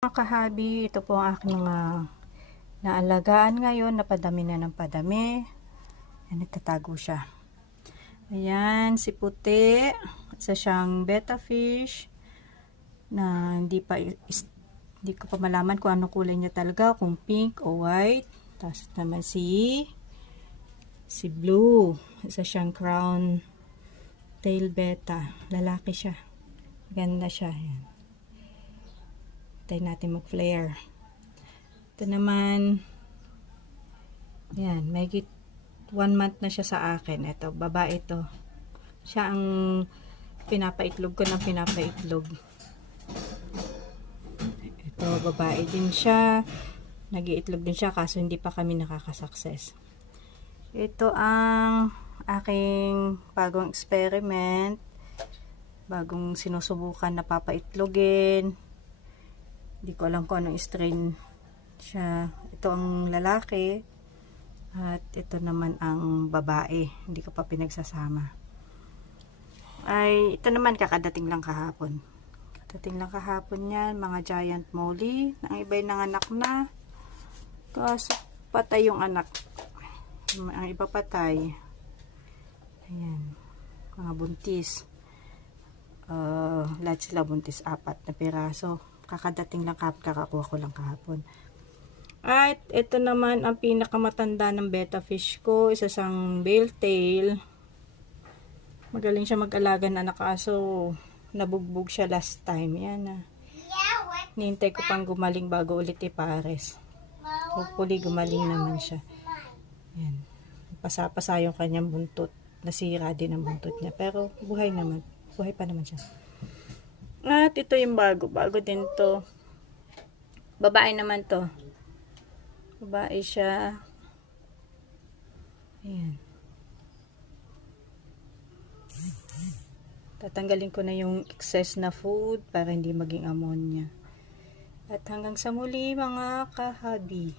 Mga kahabi, ito po ang aking mga naalagaan ngayon. Napadami na ng padami. Ayan, nagtatago siya. Ayan, si puti. Isa siyang betta fish na hindi ko pa malaman kung ano kulay niya talaga, kung pink o white. Tapos naman si blue. Isa siyang crown tail betta. Lalaki siya. Ganda siya. Ayan. Tayo natin mag-flare. Ito naman, yan, may 1 month na siya sa akin. Ito, babae ito. Siya ang pinapaitlog ko ng pinapaitlog. Ito, babae din siya. Nag-iitlog din siya, kaso hindi pa kami nakakasucess. Ito ang aking bagong experiment. Bagong sinusubukan na papaitlogin. Hindi ko alam kung anong strain siya. Ito ang lalaki at ito naman ang babae. Hindi ko pa pinagsasama. Ito naman kakadating lang kahapon. Kadating lang kahapon yan. Mga giant molly. Ang iba'y nanganak na. Kaso patay yung anak. Ang iba patay. Ayan. Mga buntis. Lahat sila buntis. 4 na piraso. Kakadating lang kahapon, kakakuha ko lang kahapon. At ito naman ang pinakamatanda ng betta fish ko, isa sang bale tail. Magaling siya mag-alaga na anak, kaso nabugbog siya last time. Yan na. Nihintay ko pang gumaling bago ulit ipares. Hopefully gumaling naman siya. Yan. Pasa-pasa yung kanyang buntot. Nasira din ang buntot niya. Pero buhay naman. Buhay pa naman siya. At ito yung bago. Bago din to. Babae naman to. Babae siya. Ayan. Tatanggalin ko na yung excess na food para hindi maging ammonia. At hanggang sa muli mga kahabi.